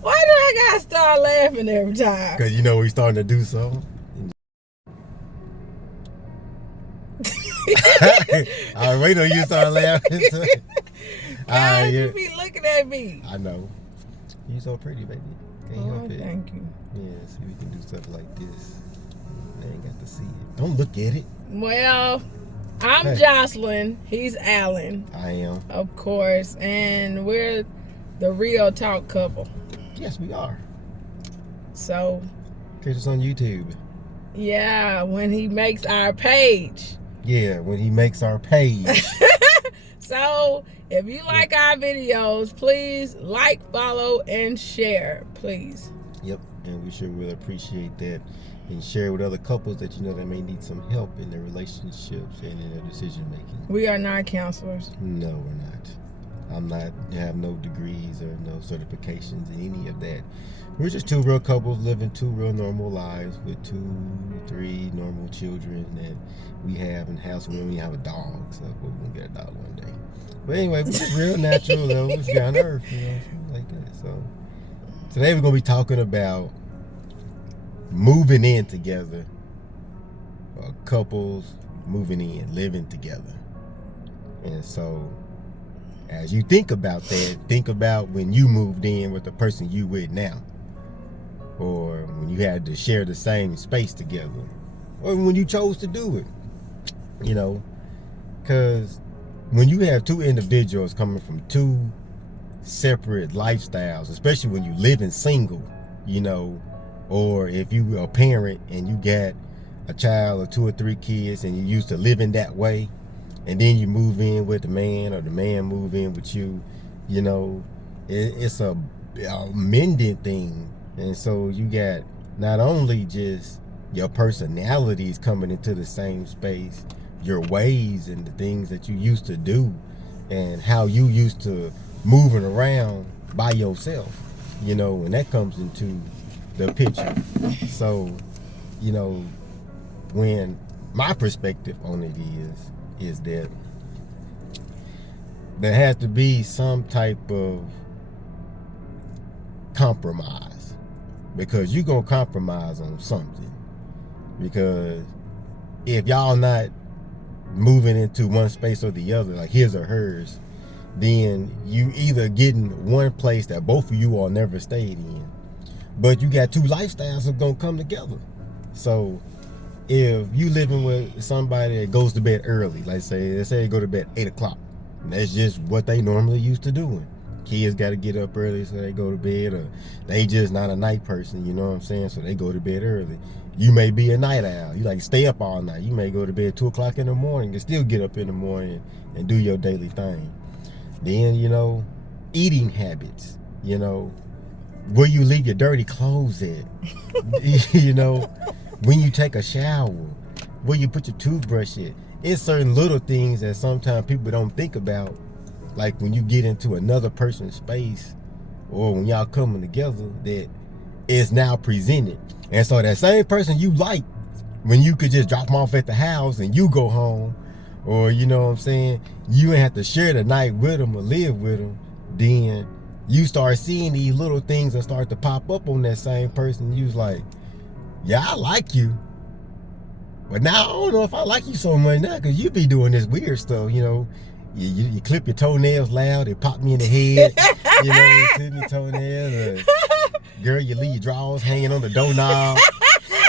Why do I gotta start laughing every time? Because you know we starting to do something. All right, wait till you start laughing. God, you be looking at me. I know. You're so pretty, baby. Can't help it. Thank you. Yeah, see, we can do stuff like this. They ain't got to see it. Don't look at it. Well, I'm Jocelyn. He's Alan. I am. Of course. And we're the Real Talk couple. Yes, we are. So. Catch us on YouTube. Yeah, when he makes our page. Yeah, when he makes our page. So, if you like our videos, please like, follow, and share, please. Yep, and we sure will appreciate that. And share with other couples that you know that may need some help in their relationships and in their decision making. We are not counselors. No, we're not. I'm not. I have no degrees or no certifications in any of that. We're just two real couples living two real normal lives with 2, 3 normal children that we have in the house. We don't even have a dog, so we're gonna get a dog one day. But anyway, we're just real natural levels down earth, you know, like that. So today we're gonna be talking about moving in together, or couples moving in, living together. And so as you think about that, think about when you moved in with the person you with now, or when you had to share the same space together, or when you chose to do it, you know, because when you have two individuals coming from two separate lifestyles, especially when you living single, you know, or if you are a parent and you got a child or 2 or 3 kids and you used to living that way, and then you move in with the man or the man move in with you, you know, it's a mending thing. And so you got not only just your personalities coming into the same space, your ways and the things that you used to do and how you used to moving around by yourself, you know, and that comes into the picture. So, you know, when my perspective on it is that there has to be some type of compromise, because you're gonna compromise on something. Because if y'all not moving into one space or the other, like his or hers, then you either getting one place that both of you all never stayed in, but you got two lifestyles that gonna come together. So if you living with somebody that goes to bed early, let's say they go to bed 8 o'clock, and that's just what they normally used to doing. Kids got to get up early, so they go to bed, or they just not a night person, you know what I'm saying? So they go to bed early. You may be a night owl. You like stay up all night. You may go to bed 2 o'clock in the morning and still get up in the morning and do your daily thing. Then, you know, eating habits, you know, where you leave your dirty clothes at, you know, when you take a shower, where you put your toothbrush at. It's certain little things that sometimes people don't think about, like when you get into another person's space or when y'all coming together, that is now presented. And so that same person you like, when you could just drop them off at the house and you go home, or you know what I'm saying, you ain't have to share the night with them or live with them, then you start seeing these little things that start to pop up on that same person. You was like, yeah, I like you, but now I don't know if I like you so much now, because you be doing this weird stuff, you know. You clip your toenails loud, it pop me in the head, you know, you clip your toenails, girl, you leave your drawers hanging on the doorknob.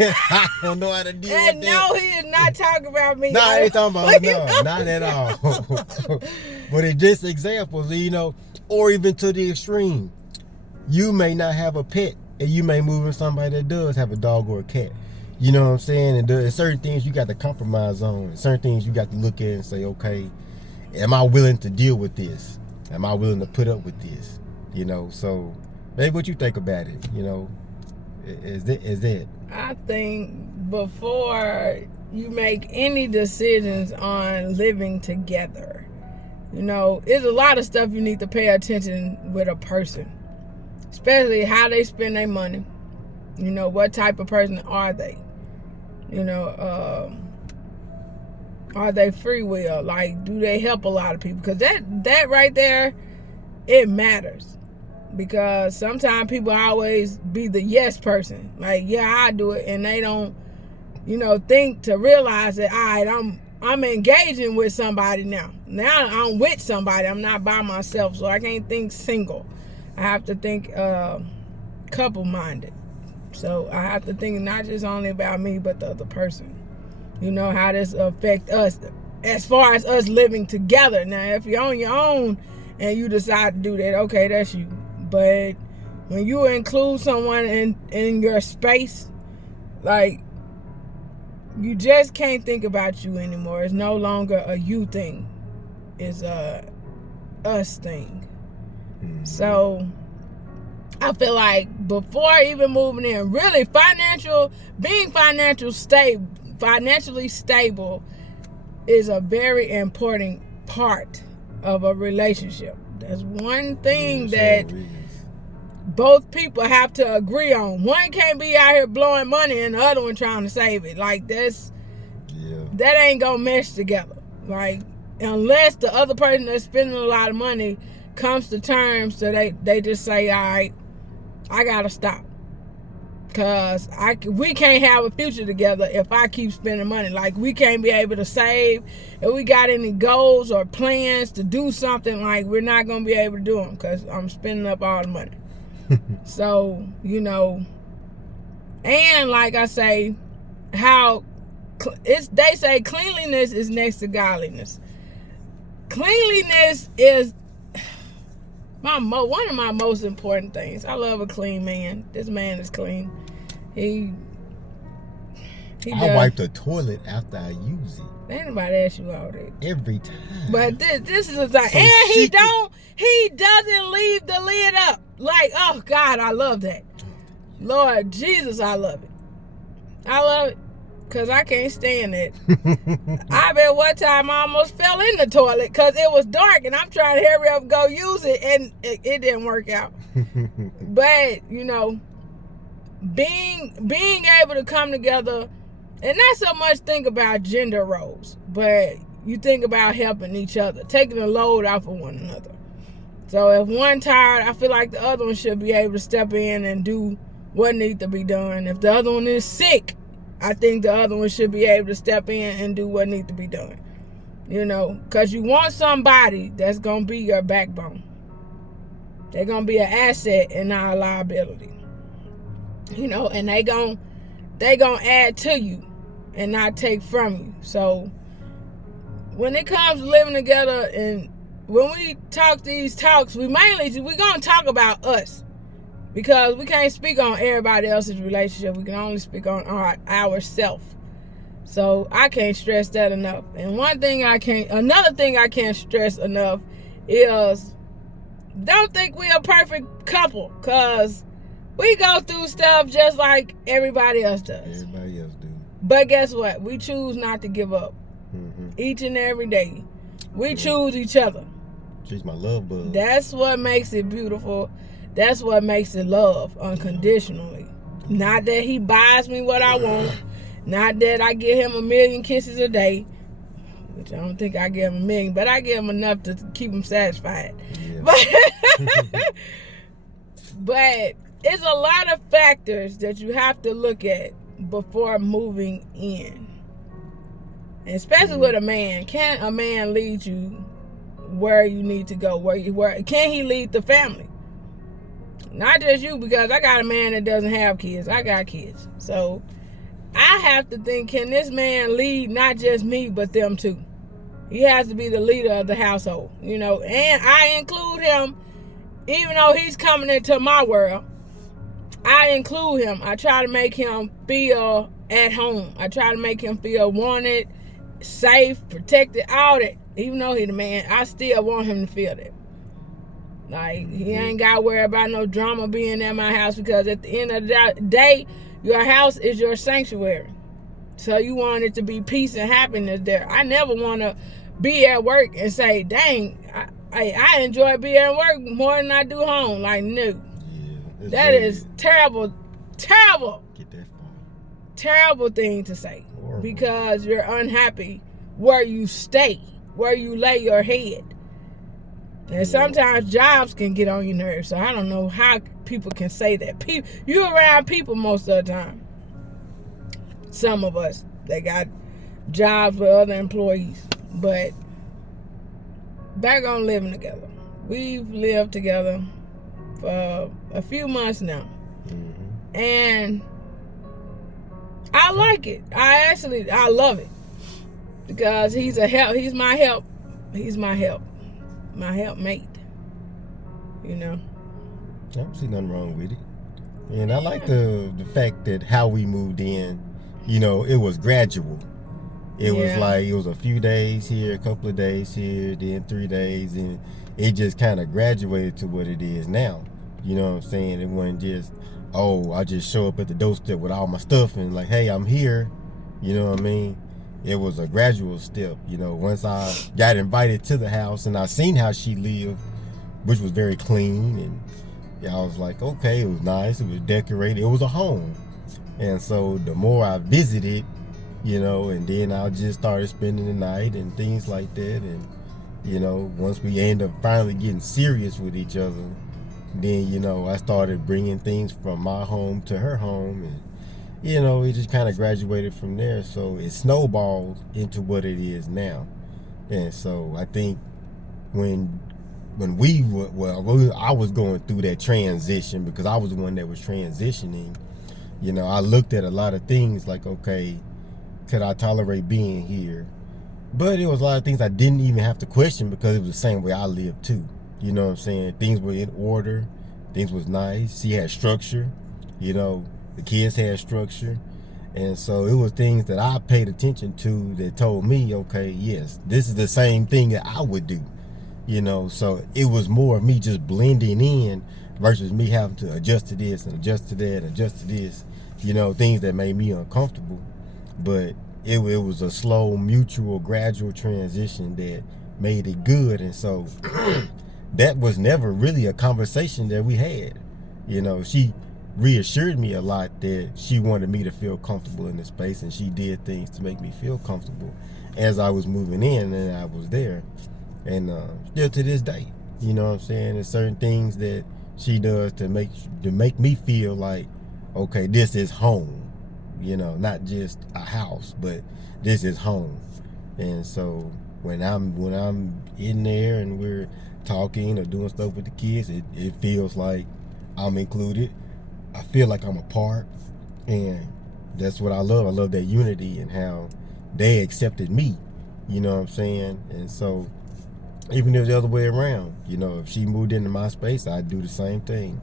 I don't know how to deal with that. No, he is not talking about me. No, I ain't talking about no, not at all. But it's just examples, you know, or even to the extreme. You may not have a pet, and you may move with somebody that does have a dog or a cat. You know what I'm saying? And there's certain things you got to compromise on, and certain things you got to look at and say, okay, am I willing to deal with this? Am I willing to put up with this? You know, so babe, what you think about it? You know, is it? I think before you make any decisions on living together, you know, there's a lot of stuff you need to pay attention with a person, especially how they spend their money. You know, what type of person are they? You know, are they free will? Like, do they help a lot of people? Because that right there, it matters. because sometimes people always be the yes person. Like, yeah, I do it, and they don't, think to realize that, all right, I'm engaging with somebody now. Now I'm with somebody. I'm not by myself, so I can't think single. I have to think couple-minded. So I have to think not just only about me, but the other person. How this affect us as far as us living together. Now, if you're on your own and you decide to do that, okay, that's you. But when you include someone in your space, like, you just can't think about you anymore. It's no longer a you thing. It's a us thing. Mm-hmm. So I feel like before even moving in, really being financially stable is a very important part of a relationship. That's one thing that both people have to agree on. One can't be out here blowing money and the other one trying to save it. Like, that ain't gonna mesh together. Like, unless the other person that's spending a lot of money comes to terms so they just say, all right, I gotta stop, because we can't have a future together if I keep spending money. Like, we can't be able to save. If we got any goals or plans to do something, like, we're not gonna be able to do them because I'm spending up all the money. So, and like I say, they say cleanliness is next to godliness. Cleanliness is one of my most important things. I love a clean man. This man is clean. I wipe the toilet after I use it. Anybody ask you all that? Every time. But this is a thing. So and he doesn't leave the lid up. Like, oh God, I love that. Lord Jesus, I love it. I love it. Because I can't stand it. I bet one time I almost fell in the toilet because it was dark and I'm trying to hurry up and go use it, and it didn't work out. But, being able to come together and not so much think about gender roles, but you think about helping each other, taking the load off of one another. So if one tired, I feel like the other one should be able to step in and do what needs to be done. If the other one is sick, I think the other one should be able to step in and do what needs to be done. Because you want somebody that's going to be your backbone. They're going to be an asset and not a liability. And they going to add to you and not take from you. So when it comes to living together, and when we talk these talks, we're going to talk about us. Because we can't speak on everybody else's relationship. We can only speak on ourselves. So I can't stress that enough. And another thing I can't stress enough is, don't think we're a perfect couple, because we go through stuff just like everybody else does. Everybody else do. But guess what? We choose not to give up. Mm-hmm. Each and every day. We choose each other. She's my love bug. That's what makes it beautiful. That's what makes it love, unconditionally. Not that he buys me what I want. Not that I give him 1,000,000 kisses a day. Which I don't think I give him 1,000,000, but I give him enough to keep him satisfied. Yeah. But it's a lot of factors that you have to look at before moving in. And especially with a man. Can a man lead you where you need to go? Where can he lead the family? Not just you, because I got a man that doesn't have kids. I got kids. So I have to think, can this man lead not just me, but them too? He has to be the leader of the household, and I include him, even though he's coming into my world. I include him. I try to make him feel at home. I try to make him feel wanted, safe, protected, all that. Even though he's the man, I still want him to feel that. Like, he ain't got to worry about no drama being at my house, because at the end of the day, your house is your sanctuary. So you want it to be peace and happiness there. I never want to be at work and say, dang, I enjoy being at work more than I do home. Like, no. Yeah, that is terrible. Get that phone. Terrible thing to say. Horrible. Because you're unhappy where you stay, where you lay your head. And sometimes jobs can get on your nerves. So I don't know how people can say that. You around people most of the time. Some of us, they got jobs with other employees. But back on living together. We've lived together for a few months now. Mm-hmm. And I like it. I love it. Because he's my help. He's my helpmate. You know. I don't see nothing wrong with it. And I like the fact that how we moved in, you know, it was gradual. It was like, it was a few days here, a couple of days here, then 3 days, and it just kind of graduated to what it is now. You know what I'm saying? It wasn't just, oh, I just show up at the doorstep with all my stuff and like, hey, I'm here. You know what I mean? It was a gradual step. You know, once I got invited to the house and I seen how she lived, which was very clean, and I was like, okay, it was nice, it was decorated, it was a home. And so the more I visited, you know, and then I just started spending the night and things like that. And, you know, once we ended up finally getting serious with each other, then, you know, I started bringing things from my home to her home. And, you know, it just kind of graduated from there. So it snowballed into what it is now. And so I think when I was going through that transition, because I was the one that was transitioning, you know, I looked at a lot of things like, okay, could I tolerate being here? But it was a lot of things I didn't even have to question because it was the same way I lived too. You know what I'm saying? Things were in order. Things was nice. She had structure. You know, the kids had structure. And so it was things that I paid attention to that told me, okay, yes, this is the same thing that I would do. You know, so it was more of me just blending in versus me having to adjust to this and adjust to that and adjust to this. You know, things that made me uncomfortable. But it was a slow, mutual, gradual transition that made it good. And so that was never really a conversation that we had. You know, she reassured me a lot that she wanted me to feel comfortable in this space, and she did things to make me feel comfortable as I was moving in and I was there. And still to this day, you know what I'm saying? There's certain things that she does to make me feel like, okay, this is home. You know, not just a house, but this is home. And so when I'm in there and we're talking or doing stuff with the kids, it feels like I'm included. I feel like I'm a part, and that's what I love. I love that unity and how they accepted me. You know what I'm saying? And so even if the other way around, you know, if she moved into my space, I'd do the same thing.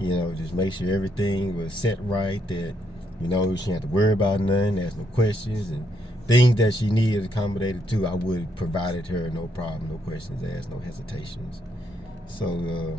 You know, just make sure everything was set right, that, you know, she didn't have to worry about nothing, ask no questions, and things that she needed accommodated to, I would provided her, no problem, no questions asked, no hesitations. So,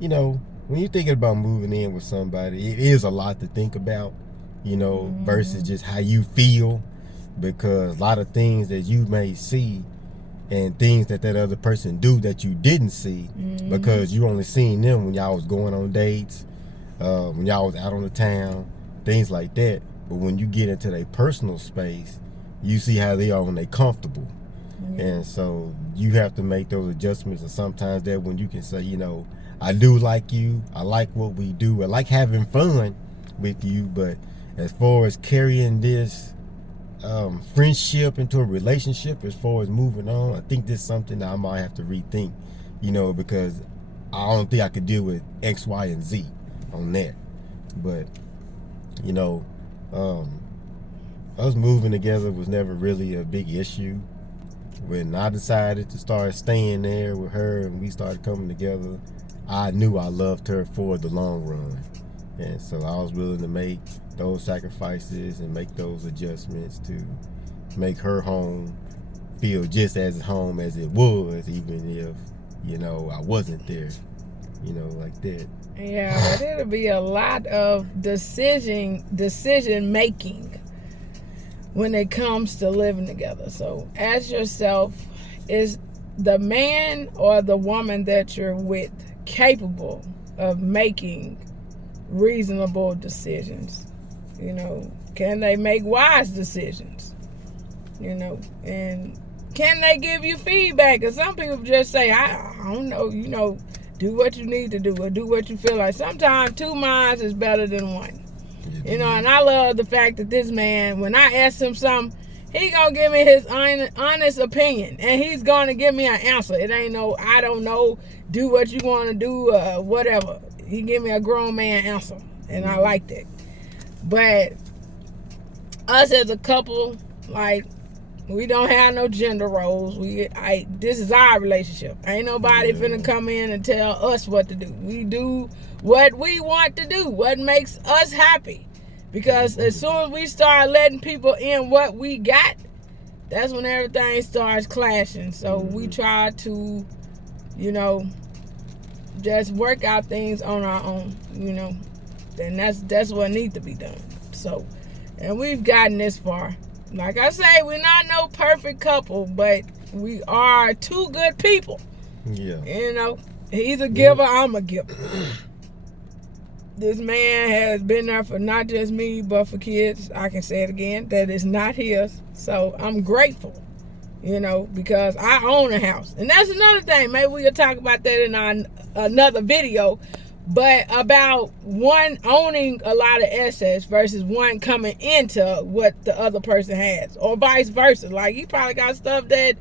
you know, when you're thinking about moving in with somebody, it is a lot to think about, you know, versus just how you feel, because a lot of things that you may see and things that other person do that you didn't see, because you only seen them when y'all was going on dates, when y'all was out on the town, things like that. But when you get into their personal space, you see how they are when they comfortable. And so you have to make those adjustments. And sometimes that when you can say, you know, I do like you, I like what we do, I like having fun with you, but as far as carrying this friendship into a relationship, as far as moving on, I think this is something that I might have to rethink, you know, because I don't think I could deal with X, Y, and Z on that. But, you know, us moving together was never really a big issue. When I decided to start staying there with her and we started coming together, I knew I loved her for the long run. And so I was willing to make those sacrifices and make those adjustments to make her home feel just as home as it was, even if, you know, I wasn't there, you know, like that. Yeah, but it'll be a lot of decision making when it comes to living together. So ask yourself, is the man or the woman that you're with capable of making reasonable decisions? You know, can they make wise decisions? You know, and can they give you feedback? Because some people just say, I don't know, you know, do what you need to do or do what you feel like. Sometimes 2 minds is better than 1. You know, and I love the fact that this man, when I ask him something, he gonna give me his honest opinion, and he's gonna give me an answer. It ain't no, I don't know, do what you want to do, whatever. He give me a grown man answer, and I like that. But us as a couple, like, we don't have no gender roles. This is our relationship. Ain't nobody finna come in and tell us what to do. We do what we want to do, what makes us happy. Because as soon as we start letting people in what we got, that's when everything starts clashing. So we try to, you know, just work out things on our own, you know. And that's what needs to be done. So, and we've gotten this far. Like I say, we're not no perfect couple, but we are 2 good people. Yeah. You know, he's a giver, I'm a giver. This man has been there for not just me, but for kids. I can say it again, that is not his. So I'm grateful, you know, because I own a house. And that's another thing. Maybe we'll talk about that in another video. But about one owning a lot of assets versus one coming into what the other person has, or vice versa. Like, he probably got stuff that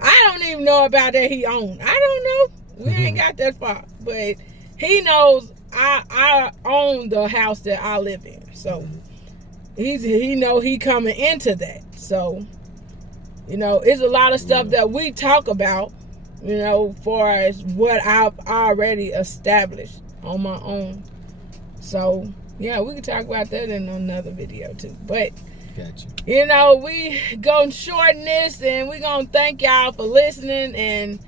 I don't even know about that he owns. I don't know. We ain't got that far. But he knows I own the house that I live in. So he know he coming into that. So, you know, it's a lot of stuff that we talk about, you know, far as what I've already established on my own. So yeah, we can talk about that in another video too. But gotcha. You know, we gonna shorten this, and we gonna thank y'all for listening, and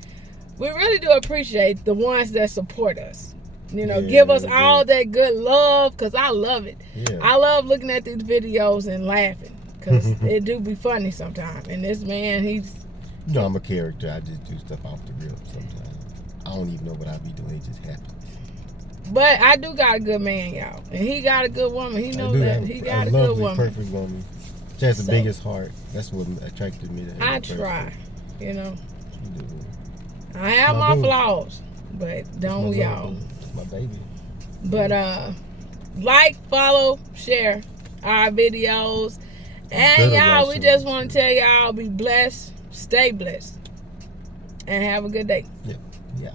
we really do appreciate the ones that support us. You know, give us all that good love, because I love it. Yeah. I love looking at these videos and laughing, because it do be funny sometimes. And this man, he's... You know, I'm a character. I just do stuff off the rip sometimes. I don't even know what I be doing. It just happens. But I do got a good man, y'all. And he got a good woman. He knows that. He got a good woman. Perfect woman. She has the biggest heart. That's what attracted me to her. I try, you know. She do. I have my flaws, but don't we all? My baby. But like, follow, share our videos. And y'all, we just want to tell y'all, be blessed, stay blessed, and have a good day. Yeah.